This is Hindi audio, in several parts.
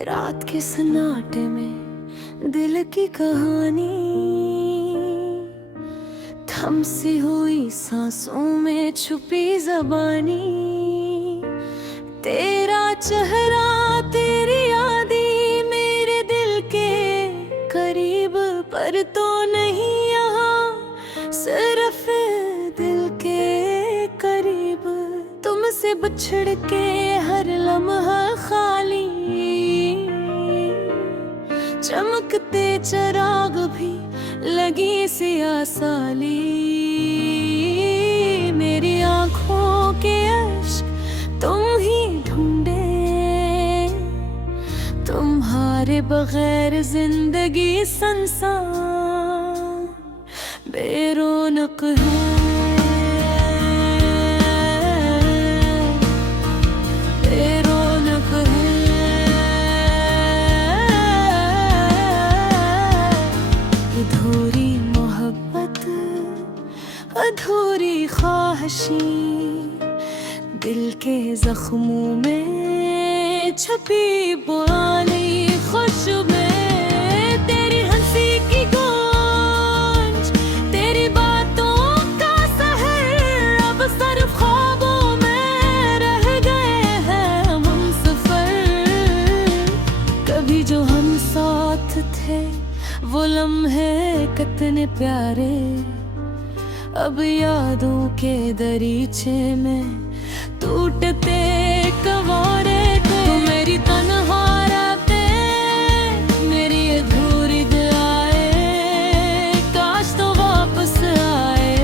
रात के सन्नाटे में दिल की कहानी, थम सी हुई सांसों में छुपी ज़बानी। तेरा चेहरा तेरी यादें मेरे दिल के करीब, पर तो नहीं यहाँ सिर्फ दिल के करीब। तुमसे बिछड़ के हर लम्हा खाली, चमकते चिराग भी लगी सी आसाली। मेरी आँखों के अश्क तुम ही ढूंढे, तुम्हारे बगैर जिंदगी संसार बेरौनक है। अधूरी ख्वाहिशी दिल के जख्मों में छुपी पुरानी खुशबूएं। तेरी हंसी की गूंज, तेरी बातों का सहर, अब सिर्फ ख्वाबों में रह गए हैं हम सफर। कभी जो हम साथ थे वो लम्हे कितने प्यारे, अब यादों के दरीचे में टूटते कवारे थे। तू मेरी तन्हा रातें, मेरी अधूरी दुआएं, काश तो वापस आए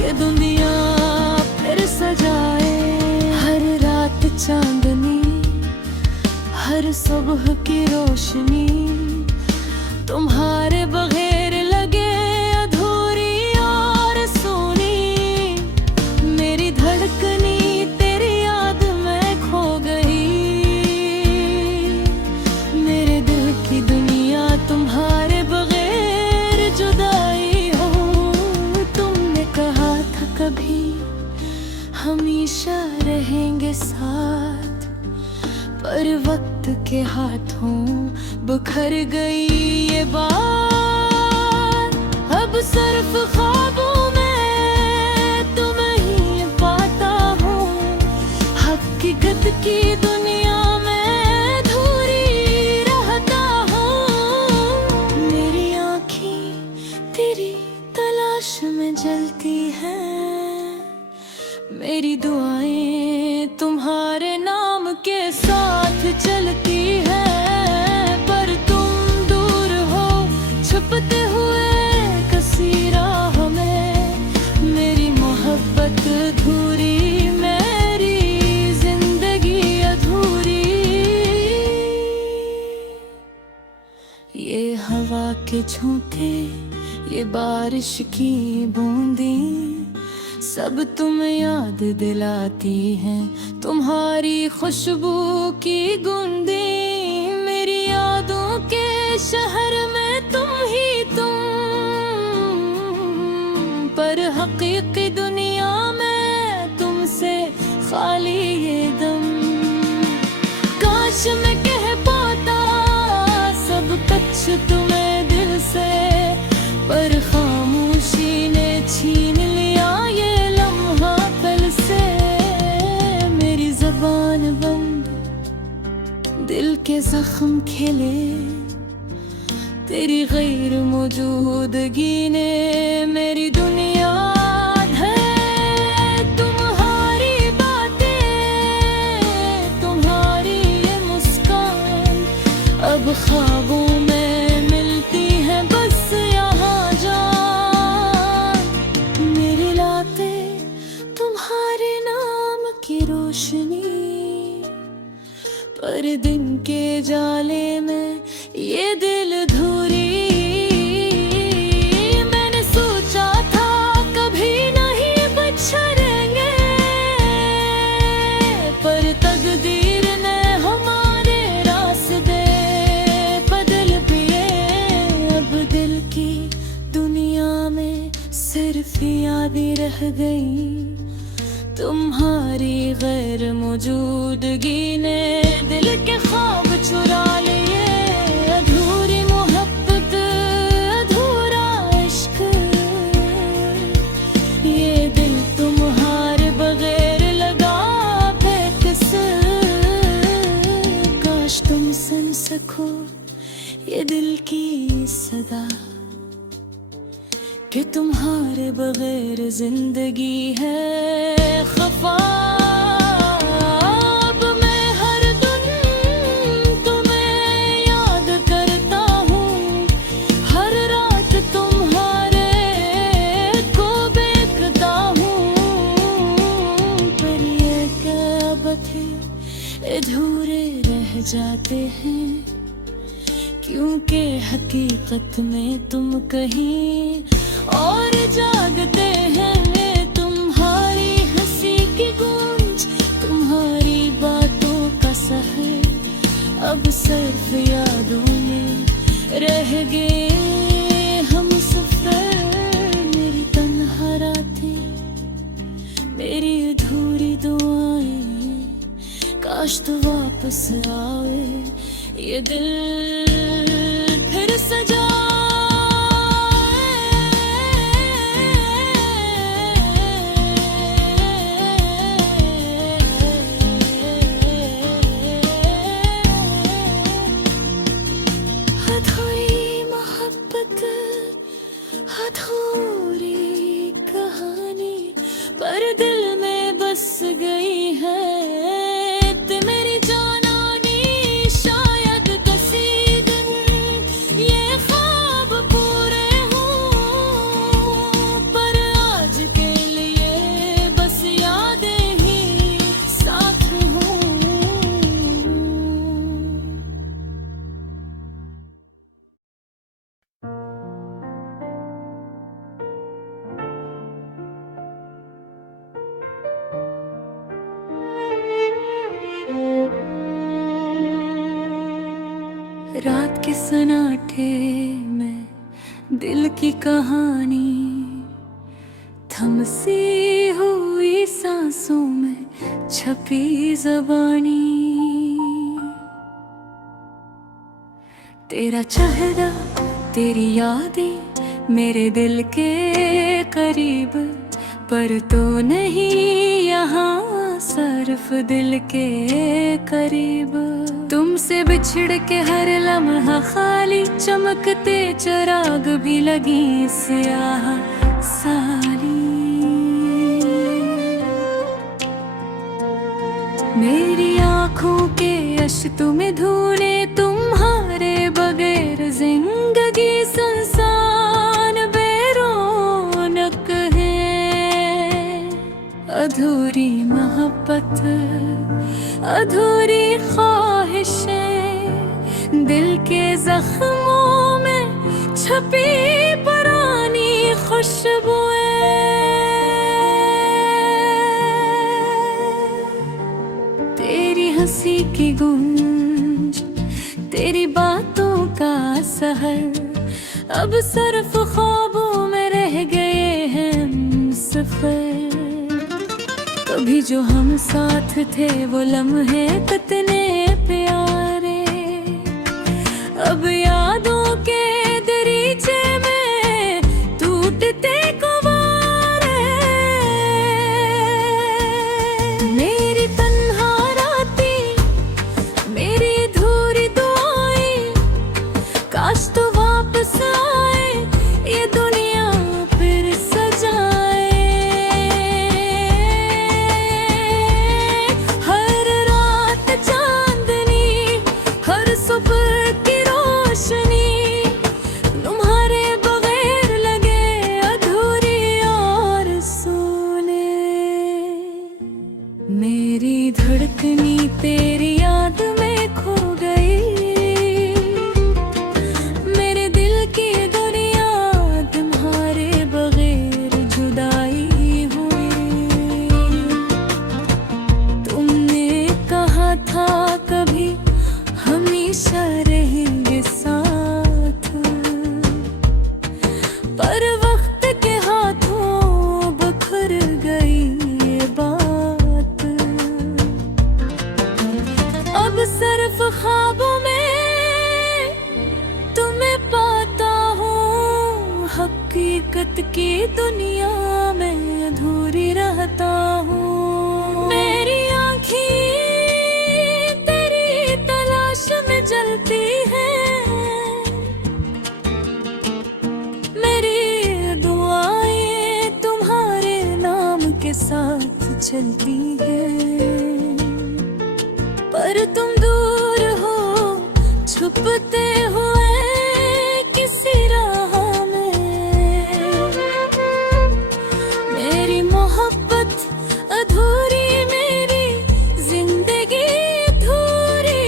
ये दुनिया फिर सजाए। हर रात चांदनी, हर सुबह की रोशनी, तुम्हारे बगैर लगे तुम्हारे बगैर जुदाई हो। तुमने कहा था कभी हमेशा रहेंगे साथ, पर वक्त के हाथों बिखर गई ये बात। अब सिर्फ ख्वाबों में तुम्हें ही पाता हूँ, हकीकत की दुनिया में जलती हैं। मेरी दुआएं तुम्हारे नाम के साथ चलती हैं, पर तुम दूर हो छुपते हुए किसी राह में। मेरी मोहब्बत अधूरी, मेरी जिंदगी अधूरी। ये हवा के झोंके, ये बारिश की बूंदें, सब तुम याद दिलाती हैं। तुम्हारी खुशबू की गूंदें, मेरी यादों के शहर में तुम ही तुम, पर हकीकी दुनिया में तुमसे खाली ये दम। काश मैं कह पाता सब कुछ तुम्हें दिल से, पर खामोशी ने छीन लिया ये लम्हा कल से। मेरी ज़बान बंद, दिल के जख्म खिले, तेरी गैर मौजूदगी ने मेरी दुनिया है। तुम्हारी बातें, तुम्हारी ये मुस्कान, अब ख्वाबों में मिलती हैं बस यहाँ जान। मेरी रातें तुम्हारे नाम की रोशनी, पर दिन के जाले में ये दिल अधूरी। मैंने सोचा था कभी नहीं बिछड़ेंगे, पर तकदीर ने हमारे रास्ते बदल गई। तुम्हारी गैर मौजूदगी ने दिल के ख्वाब चुरा लिए। अधूरी मोहब्बत, अधूरा इश्क, ये दिल तुम्हारे बगैर लगा बेकस। काश तुम सुन सको ये दिल की सदा कि तुम्हारे बगैर जिंदगी है खफा। अब मैं हर दिन तुम्हें याद करता हूँ, हर रात तुम्हारे को देखता हूँ। पर ये क्या थे अधूरे रह जाते हैं, क्योंकि हकीकत में तुम कहीं और जागते हैं। तुम्हारी हंसी की गूंज, तुम्हारी बातों का सहर अब सिर्फ यादों में रह गए हम सफर। मेरी तन्हा रातें, मेरी अधूरी दुआएं, काश तू वापस आए ये दिल फिर सजा। अधूरी मोहब्बत, अधूरी कहानी, पर दिल में बस गई है मेरी जानानी। शायद किसी दिन ये ख्वाब पूरे हों, पर आज के लिए बस यादें ही साथ हों। रात के सन्नाटे में दिल की कहानी, थम सी हुई सांसों में छपी ज़बानी। तेरा चेहरा, तेरी यादें मेरे दिल के करीब, पर तो नहीं यहाँ सिर्फ दिल के करीब। तुमसे बिछड़ के हर लम्हा खाली, चमकते चिराग भी लगी स्याह साली। मेरी आँखों के यश तुम्हें धुने, तुम्हारे बगैर जिंदगी सुनसान बेरौनक है। अधूरी मोहब्बत, अधूरी ख्वाहिशें, दिल के जख्मों में छपी पुरानी खुशबुएं। तेरी हंसी की गूंज, तेरी बातों का सहर, अब सिर्फ ख्वाबों में रह गए हैं हम सफर। कभी जो हम साथ थे वो लम्हे कितने प्यारे, अब यादों के दरीचे में टूटते कुंवारे। मेरी तन्हा रातें, मेरी अधूरी दुआएं, काश तो वापस आए ये दुनिया फिर सजाए। हर रात चांदनी, हर सुबह की रोशनी, तुम्हारे बगैर लगे अधूरी और सोने। मेरी धड़कनी तेरी याद में खो गई, मेरे दिल की दुनिया तुम्हारे बगैर जुदाई हुई। तुमने कहा था कभी हमेशा रहेंगे साथ, मोहब्बत की दुनिया में अधूरी रहता हूँ। मेरी आँखें तेरी तलाश में जलती हैं, मेरी दुआएं तुम्हारे नाम के साथ चलती हैं। पर तुम दूर हो छुपते हुए किसी राह में, मेरी मोहब्बत अधूरी, मेरी जिंदगी अधूरी।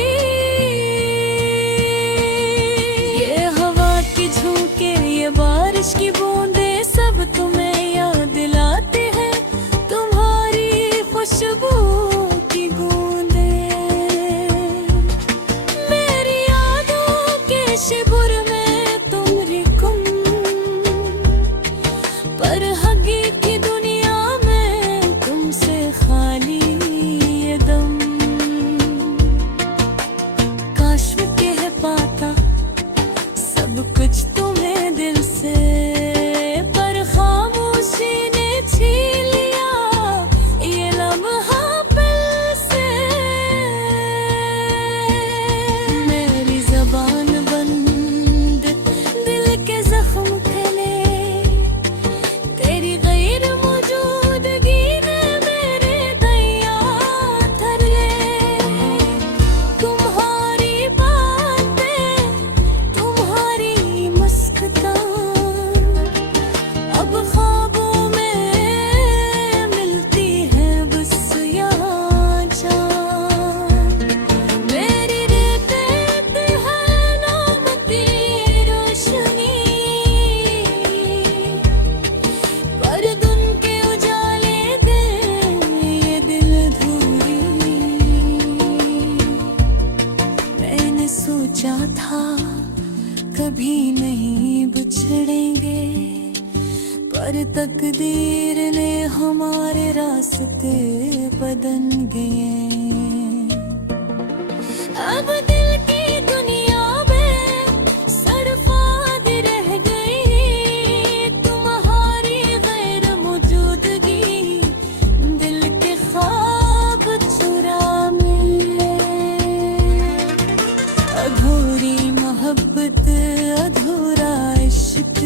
ये हवा की झोंके, ये बारिश की बूंदे सब तुम्हें याद दिलाते हैं, तुम्हारी खुशबू की बूंदे। मेरी यादों के शिबुर में तुम रिकुम, पर हकीकी दुनिया में तुमसे खाली ये दम। काश मैं कह पाता सब कुछ तुम्हें दिल से, पर खामोशी ने छीन लिया ये लम्हा पल से। मेरी ज़बान बंद, दिल के जख्म खिले, तेरी गैर मौजूदगी ने मेरे दैया धर ले। तुम्हारी बातें, तुम्हारी मुस्कान अब ख्वाबों में मिलती है बस यहाँ जान। मेरी रेत है नाम की रोशनी, पर दिन के उजाले दे ये दिल अधूरी। मैंने सोचा था कभी नहीं बिछड़ेंगे, पर तकदीर ने हमारे रास्ते बदल गए। अब दिल की दुनिया में सड़फाद रह गई, तुम्हारी गैर मौजूदगी दिल के ख्वाब चुरा में। अधूरी मोहब्बत, अधूरा इश्क,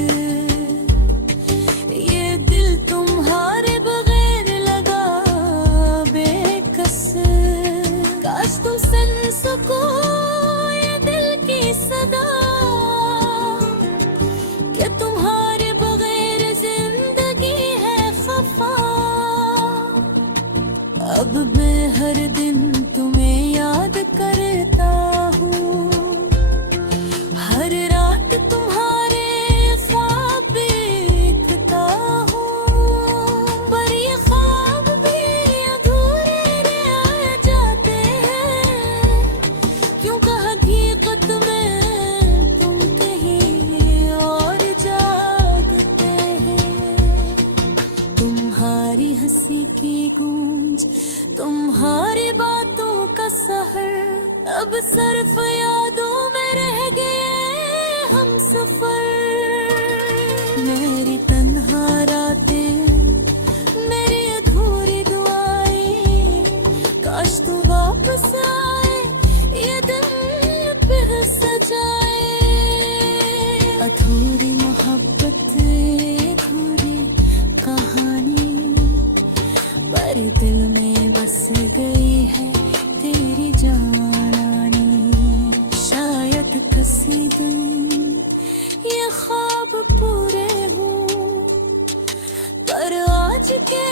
ये दिल तुम्हारे बगैर लगा बेकस। काश तुम सुन सको ये दिल की सदा, कि तुम्हारे बगैर जिंदगी है खफा। अब मैं हर दिन तुम्हें याद करता हूँ, हर रात तुम्हारे ख्वाब देखता हूँ। पर ये ख्वाब भी अधूरे रह जाते हैं, क्योंकि हकीकत में तुम कहीं और जागते हैं। तुम्हारी हंसी की गूंज, तुम्हारी बातों का सहर, अब सिर्फ यादों में रह गए हम सफर। मेरी तन्हा रातें, मेरी अधूरी दुआएं, काश तू वापस आए ये दिल फिर सजाए। अधूरी मोहब्बत, अधूरी कहानी, पर दिल में बस गई है तेरी जानानी। शायद किसी दिन ये ख्वाब पूरे हों, पर आज के